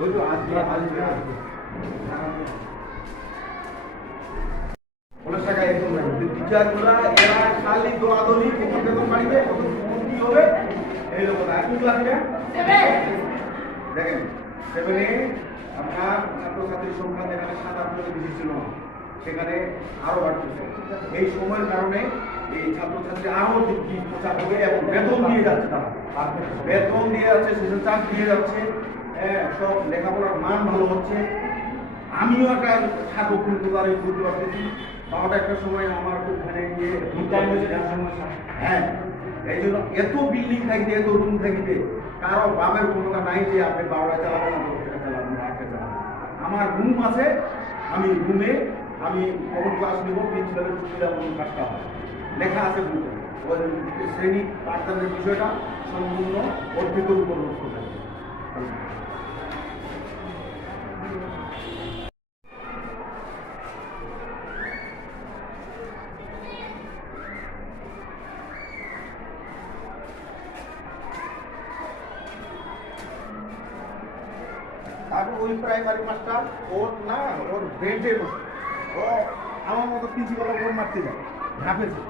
ওই তো আজকে পঞ্চাশ টাকা একদম টিচারগুলা এরা খালি দোয়াদনি কখন বেতন বাড়িবে কখন কি হবে এই লোক এখন ক্লাসে দেখেন সেখানে আপনার ছাত্রছাত্রীর সংখ্যা যেখানে 7-8 বেশি ছিল না সেখানে আরো বাড়তেছে এই সময়ের কারণে এই ছাত্রছাত্রী আরো চাপ হবে এবং বেতন দিয়ে যাচ্ছে তারা বেতন দিয়ে যাচ্ছে সেসব চাপ দিয়ে যাচ্ছে সব লেখাপড়ার মান ভালো হচ্ছে আমিও একটা ছাত্র কিন্তু তারা বুঝতে পারতেছি 12টার সময় আমার ওখানে গিয়ে হ্যাঁ এই জন্য এত বিল্ডিং থাকতে এত রুম থাকতে কারো বাপের ক্ষমতা নাই যে আপনি 12টায় চালাবেন না 10টায় চালাবেন না 1টায় চালাবেন আমার রুম আছে আমি রুমে আমি কখন ক্লাস নেব প্রিন্সিপালের সুবিধা মতন কাজটা হয় লেখা আছে বলতে ওই শ্রেণী পাঠদানের বিষয়টা সম্পূর্ণ অর্পিত উপর লক্ষ্য থাকে তারপর ওই প্রাইমারি মাস্টার ওর না ওর বেঞ্চে বসে ও আমার মতো প্রিন্সিপাল ওর মারতে যায় ঝাঁপেছে